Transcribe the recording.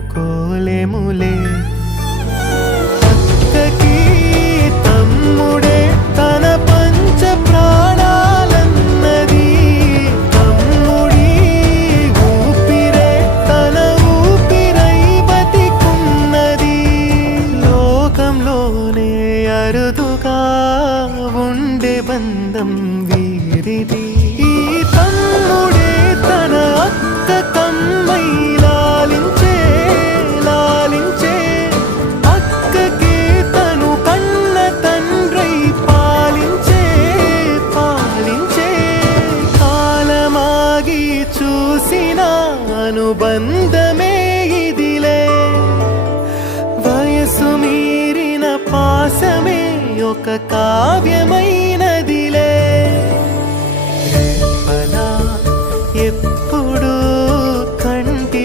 తట్టుకోలేములే అక్కకి తమ్ముడే తన పంచ ప్రాణాలన్నది తమ్ముడి ఊపిరే తన ఊపిరై బతికున్నది లోకంలోనే అరుదుగా ఉండే బంధం వీరిది ఈ తమ్ముడే తన అక్క కమ్మై లాలించే అక్కకే తను కన్న తండ్రై పాలించే కాలమాగి చూసిన అనుబంధమే ఇదిలే వయసు మీరిన పాసమే ఒక కావ్యమైనదిలే రేపలా ఎప్పుడు కంటి